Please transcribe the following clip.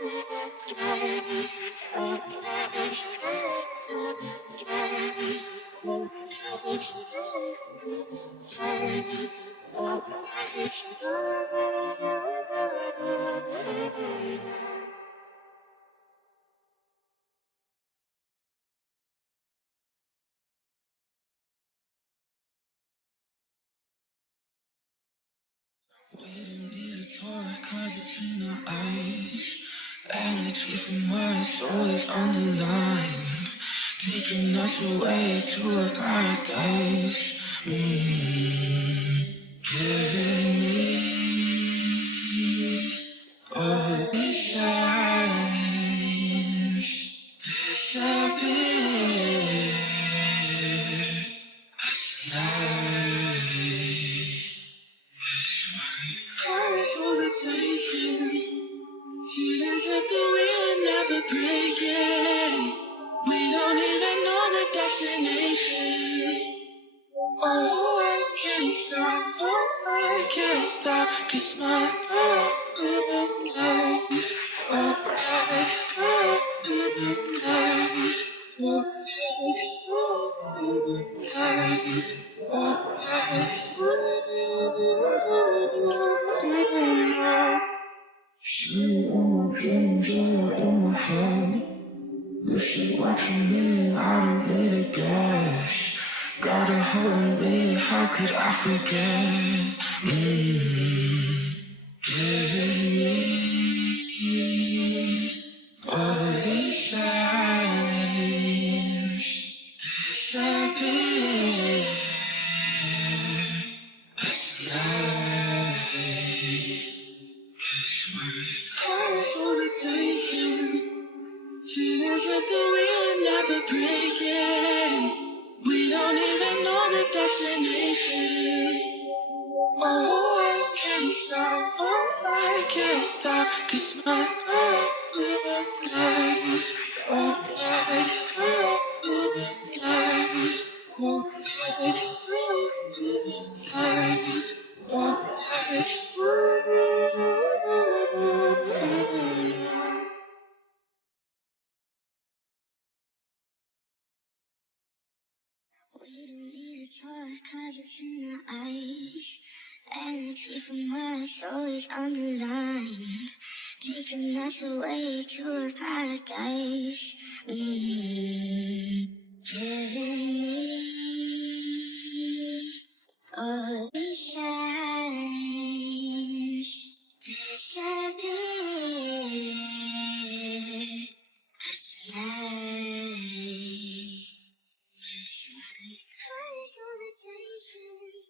We don't need a toy, cause it's in our eyes. Energy from us always on the line, taking us away to a paradise. Giving me all these signs. Disappear tonight. Heart's overtaken. Feelings that the wheel never breaking. We don't even know the destination. Oh, I can't stop. Oh, I can't stop. 'Cause my heart you in my dreams, you're in my head. If she watching me, I don't need a guess. Got a hold on me, how could I forget? Giving me all these signs. Disappear tonight. 'Cause my heart's overtaken. Feelings that the wheel never breaking. We don't even know the destination. Oh, I can't stop. Oh, I can't stop. 'Cause my heart We don't need a toy, cause it's in our eyes. Energy from us always on the line, taking us away to a paradise. Giving me all these signs. Disappear tonight. Heart's overtaken.